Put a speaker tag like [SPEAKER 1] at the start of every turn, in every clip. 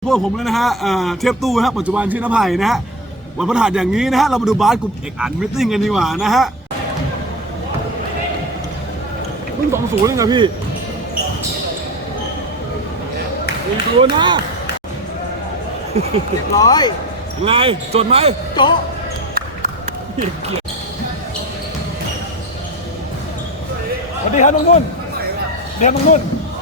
[SPEAKER 1] พวกผมเลยนะฮะเทียบตู้ฮะปัจจุบันชื่อนภัยนะฮะวันพฤหัสอย่างนี้นะฮะเรามาดูบาสกลุ่มเอกอันมิทติ้งกันดีกว่านะฮะมึง2-0เลยไงพี่ตัวนะ
[SPEAKER 2] เรียบร้อย
[SPEAKER 1] ไงจดไหม
[SPEAKER 2] โจ๊ะ
[SPEAKER 1] สวัสดีครับน้องนุ่นเดี๋ยวน้องนุ่น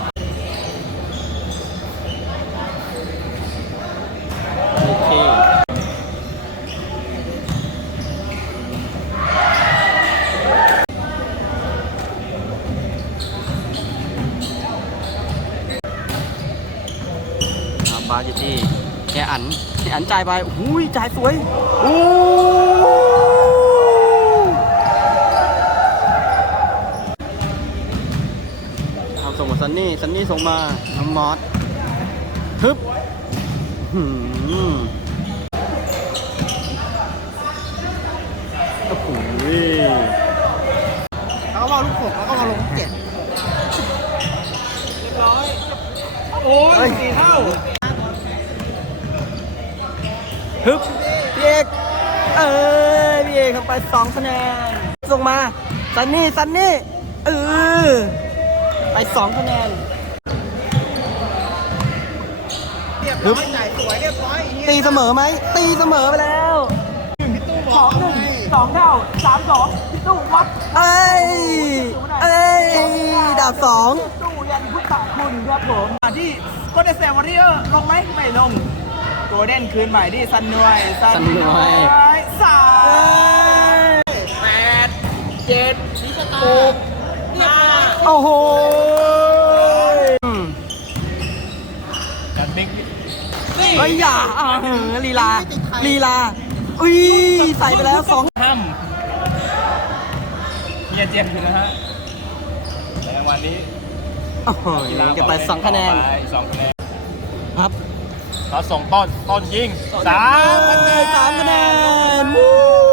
[SPEAKER 3] โอเคบาสอยู่ที่แกอันจ่ายไปอุ้ยจ่ายสวยโอ้ทำส่งมาซันนี่ส่งมาน้องมอสฮึบโอ้โห
[SPEAKER 2] แล้วก็มาลูก6แล้วก็มาลง7เรียบร้อยโอ้ย4 เท่า
[SPEAKER 3] ฮึบพี่เอกพี่เอกเข้าไป2 คะแนนส่งมาซันนี่ไป2 คะแนน
[SPEAKER 2] เรียบร้อยจ่ายสวยเรียบร้อย
[SPEAKER 3] ตีเสมอไหมตีเสมอไปแล้ว
[SPEAKER 2] พี่ตู้บอก
[SPEAKER 3] 2 เท่า3-2พี่ตู้วัดดาบ2
[SPEAKER 2] ตู้ยันพุทธคุณครับผมที่โกลเด้นสเตทวอริเออร์ลงไหมไม่ลงโกลเด้นคืนใหม่ที่ซันนวย3 8 7 6 5
[SPEAKER 3] โอ้โห
[SPEAKER 2] จัดบิ๊ก
[SPEAKER 3] เฮ้ยอย่าลีลาอุ้ยใส่ไปแล้ว2
[SPEAKER 2] ห้ำเฮียเจ็บอยู่นะฮะในวันนี้
[SPEAKER 3] โอ้โหเก็บไป2 คะแนนครับ
[SPEAKER 2] เราส่งต้นยิง3
[SPEAKER 3] คะแนนวู้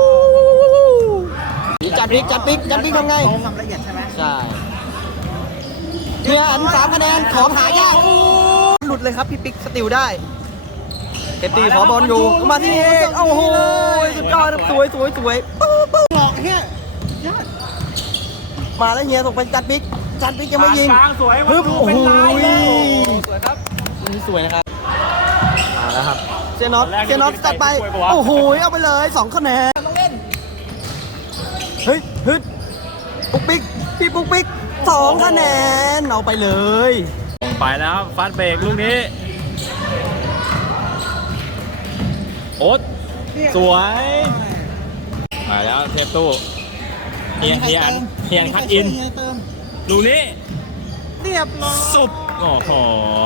[SPEAKER 3] จัดปิ๊กทำไง
[SPEAKER 2] ลงความละเอียดใช่ไหม
[SPEAKER 3] ใช่เพื่ออัน3 คะแนนของหายากหลุดเลยครับพี่ปิ๊กสติลได้เอฟตีขอบอลอยู่มาที่เอกโอ้โหสุดยอดสวย
[SPEAKER 2] หลอกเฮียยอด
[SPEAKER 3] มาแล้วเฮียส่งไปจัดปิ๊กยังไม่ยิง
[SPEAKER 2] สวย
[SPEAKER 3] โอ้โห
[SPEAKER 2] สวยครับ
[SPEAKER 3] นี่สวยนะครับมาแล้วครับเซนอตจัดไปโอ้โหเอาไปเลย2 คะแนน
[SPEAKER 2] ต้องเล่น
[SPEAKER 3] เฮ้ยปุ๊กปิ๊ก2 คะแนนเอาไปเลย
[SPEAKER 1] ไปแล้วฟาสเบรกลูกนี้โอ๊ตสวยมาแล้วเทปตู้เฮียนคัดอินลูกนี้
[SPEAKER 2] เรียบร้อย
[SPEAKER 1] สุดโอ้โห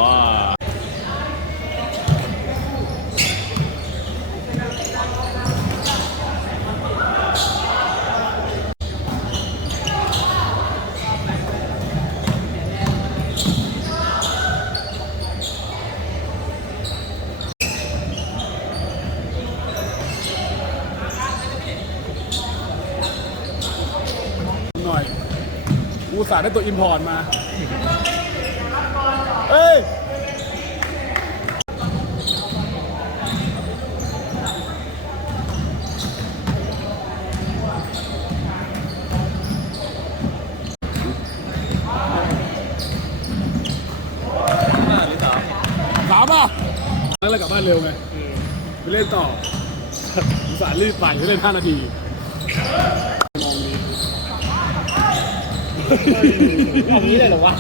[SPEAKER 1] หน่อยกูสาได้ตัวอิมพอร์ตมาเอ้ยถามอ่ะแล้วเรากลับบ้านเร็วไงไปเล่นต่อสารรีบไปเล่น5 นาที
[SPEAKER 2] เอางี้เลยเหรอวะ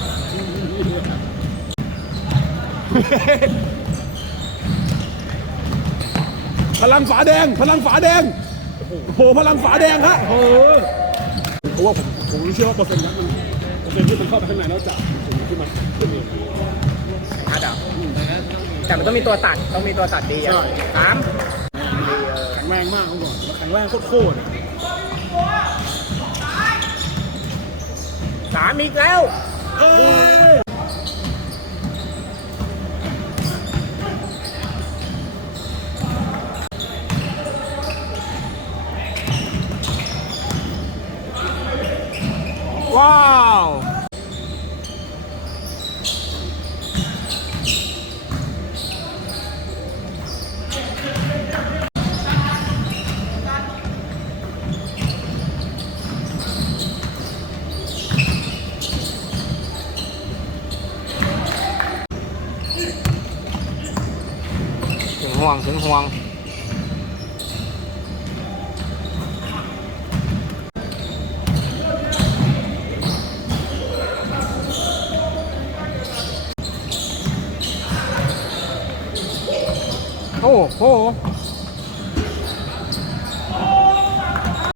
[SPEAKER 1] พลังฝาแดงโอ้โหพลังฝาแดงฮะโอ้โหเพราะว่าผมเชื่อว่าเปอร์เซ็นต์ที่มันเข้าไปข้างในแล้วจะขึ้นมาขึ้นเอง
[SPEAKER 2] แต่มันต้องมีตัวตัดดีอ่ะ3
[SPEAKER 1] แข็งแรงมากเขาบอกแข็งแรงโคตร
[SPEAKER 2] 3อีกแล้ว
[SPEAKER 1] ว้าว
[SPEAKER 3] ห่วงถึงห่วงโอ้โห